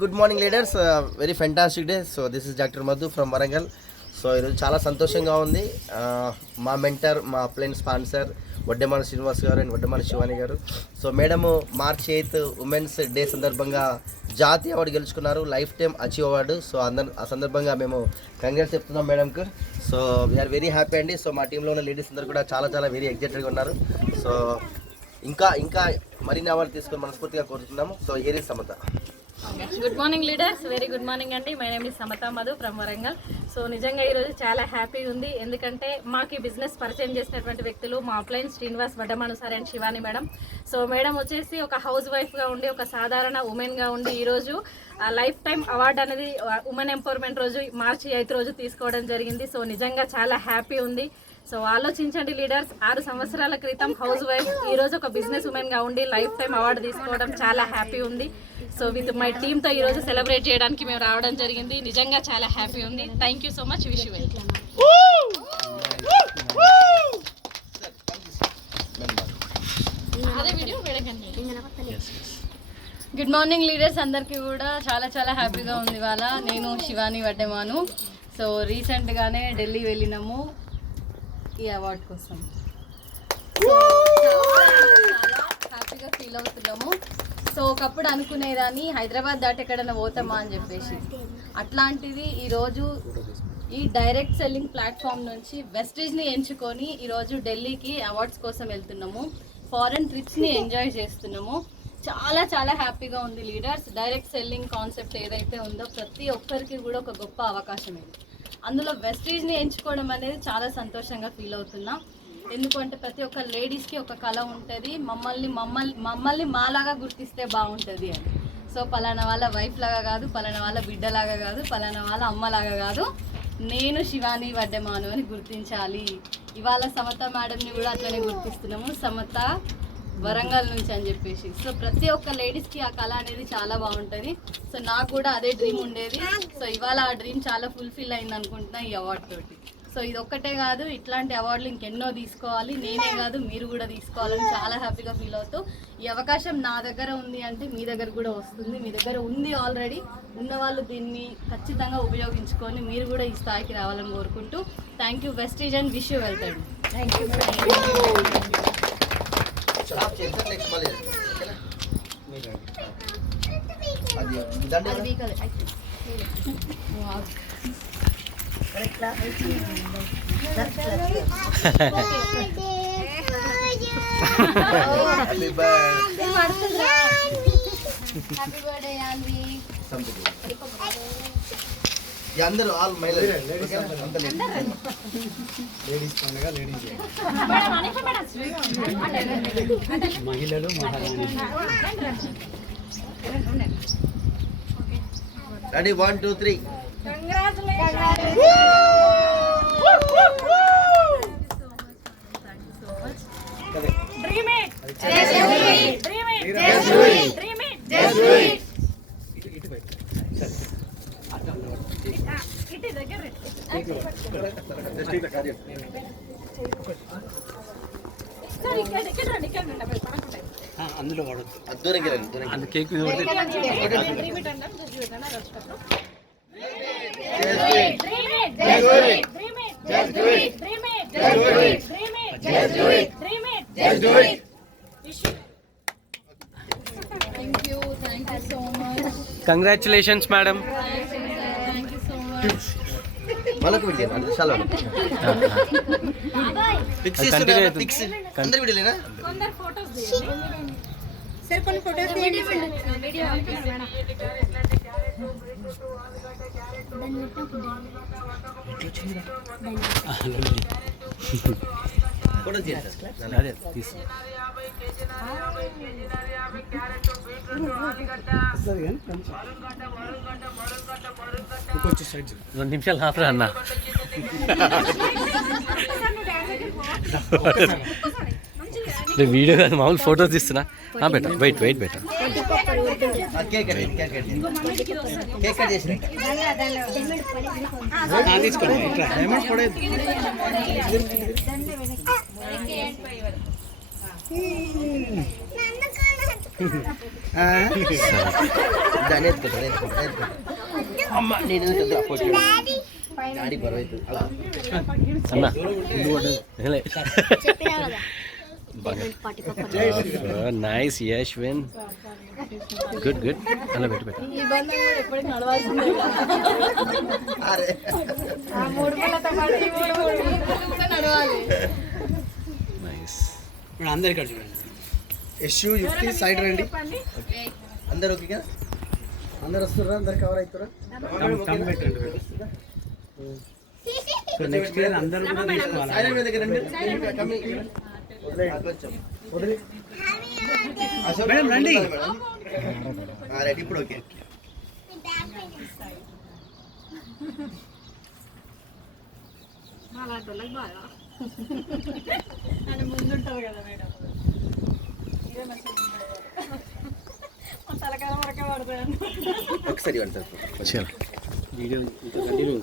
Good morning leaders, very fantastic day. So this is doctor Madhu from Warangal. So ఈరోజు చాలా సంతోషంగా ఉంది. మా మెంటర్, మా ప్లేన్ స్పాన్సర్ వడ్డెమాన శ్రీనివాస్ గారు అండ్ వడ్డెమాన శివాని గారు. So madam March 8 women's day సందర్భంగా జాతీయ అవార్డు గెలుచుకున్నారు, life time achieve award. So ఆ సందర్భంగా మేము కంగ్రాట్స్ చెప్తున్నాం మేడంకు. సో వీఆర్ వెరీ హ్యాపీ అండి. సో మా టీంలో ఉన్న లేడీస్ అందరూ కూడా చాలా వెరీ ఎగ్జైటెడ్గా ఉన్నారు. సో ఇంకా మరిన్ని అవార్డు తీసుకొని మనస్ఫూర్తిగా కోరుతున్నాము. So here is Samata. Good morning leaders, very good morning అండి. My name is Samata Madhu from Warangal. So నిజంగా ఈరోజు చాలా హ్యాపీ ఉంది, ఎందుకంటే మాకు ఈ బిజినెస్ పరిచయం చేసినటువంటి వ్యక్తులు మా upline Srinivas Vaddamanu sir and Shivani madam. So madam వచ్చేసి ఒక హౌస్ వైఫ్గా ఉండి, ఒక సాధారణ ఉమెన్గా ఉండి ఈరోజు లైఫ్ టైం అవార్డు అనేది ఉమెన్ ఎంపవర్మెంట్ రోజు March 8 రోజు తీసుకోవడం జరిగింది. సో నిజంగా చాలా హ్యాపీ ఉంది. సో ఆలోచించండి లీడర్స్, 6 సంవత్సరాల క్రితం హౌస్ వైఫ్ ఈరోజు ఒక బిజినెస్ ఉమెన్గా ఉండి లైఫ్ టైం అవార్డు తీసుకోవడం చాలా హ్యాపీ ఉంది. సో విత్ మై టీమ్తో ఈరోజు సెలబ్రేట్ చేయడానికి మేము రావడం జరిగింది. నిజంగా చాలా హ్యాపీ ఉంది. Thank you so much. Wish you well. అదే వీడియో వేడకండి. గుడ్ మార్నింగ్ లీడర్స్, అందరికీ కూడా చాలా హ్యాపీగా ఉంది ఇవాళ. నేను శివాని వడ్డెమాను. సో రీసెంట్గానే ఢిల్లీ వెళ్ళినాము ఈ అవార్డు కోసం. సో చాలా హ్యాపీగా ఫీల్ అవుతున్నాము. సో ఒకప్పుడు అనుకునేదాన్ని హైదరాబాద్ దాటి ఎక్కడైనా పోతామా అని చెప్పేసి, అట్లాంటిది ఈరోజు ఈ డైరెక్ట్ సెల్లింగ్ ప్లాట్ఫామ్ నుంచి వెస్టేజ్ని ఎంచుకొని ఈరోజు ఢిల్లీకి అవార్డ్స్ కోసం వెళ్తున్నాము. ఫారెన్ ట్రిప్స్ని ఎంజాయ్ చేస్తున్నాము. చాలా హ్యాపీగా ఉంది లీడర్స్. డైరెక్ట్ సెల్లింగ్ కాన్సెప్ట్ ఏదైతే ఉందో ప్రతి ఒక్కరికి కూడా ఒక గొప్ప అవకాశం ఇది. అందులో వెస్టేజ్ని ఎంచుకోవడం అనేది చాలా సంతోషంగా ఫీల్ అవుతున్నా. ఎందుకంటే ప్రతి ఒక్క లేడీస్కి ఒక కళ ఉంటుంది, మమ్మల్ని మాలాగా గుర్తిస్తే బాగుంటుంది అని. సో పలానా వాళ్ళ వైఫ్ లాగా కాదు, పలానా వాళ్ళ బిడ్డలాగా కాదు, పలానా వాళ్ళ అమ్మలాగా కాదు, నేను శివాని వడ్డెమాను అని గుర్తించాలి. ఇవాళ సమత మేడంని కూడా అట్లనే గుర్తిస్తున్నాము, సమత వరంగల్ నుంచి అని చెప్పేసి. సో ప్రతి ఒక్క లేడీస్కి ఆ కళ అనేది చాలా బాగుంటుంది. సో నాకు కూడా అదే డ్రీమ్ ఉండేది. సో ఇవాళ ఆ డ్రీమ్ చాలా ఫుల్ఫిల్ అయింది అనుకుంటున్నా ఈ అవార్డు తోటి. సో ఇది ఒక్కటే కాదు, ఇట్లాంటి అవార్డులు ఇంకెన్నో తీసుకోవాలి, నేనే కాదు మీరు కూడా తీసుకోవాలని చాలా హ్యాపీగా ఫీల్ అవుతూ, ఈ అవకాశం నా దగ్గర ఉంది అంటే మీ దగ్గర కూడా వస్తుంది. మీ దగ్గర ఉంది ఆల్రెడీ, ఉన్నవాళ్ళు దీన్ని ఖచ్చితంగా ఉపయోగించుకొని మీరు కూడా ఈ స్థాయికి రావాలని కోరుకుంటూ థ్యాంక్ యూ వెస్టేజ్ అండ్ విష్ యూ వెళ్తాడు. Thank you. అందరూ ఆల్ మహిళలు రెడీ 1 2 3. అందులో వాడద్దు, దూరంగా కేక్ కంగ్రాచులేషన్స్ మేడం. అదే తీసు 2 నిమిషాలు ఆపరా అన్న. వీడియో కాదు, మామూలు ఫోటోస్ తీస్తున్నా. Better wait better. తీసుకోండి. దాన్ని ఎత్తుకుంటా అమ్మ నేను ఎందుకు ఫోటో డాడీ బరువు అవుతుంది అన్న నైస్ యశ్విన్ గుడ్ గుడ్ అలా పెట్టు పెట్టు ఈ బంధం కూడా ఎప్పటికీ నడవాల్సిందే అరే నడవాలి. నైస్ అందరు ఇక్కడ చూడండి యశు యుక్తి సైడ్ రండి అందరు ఓకే కదా అందరు వస్తుర్రా అందరు కవర్ అవుతారా నెక్స్ట్ ఇయర్ అందరూ కూడా తీసుకోవాలి సైలెంట్ మీద దగ్గర రండి. కొంచెం వదిలి. అశోక్ మేడం రండి. మేడం. రెడీ ఇప్పుడు ఓకే ముందుంటారు కదా మేడం తలకాల వరకే పడతాయి ఒకసారి పడతారు చలో వీడియో కంటిన్యూ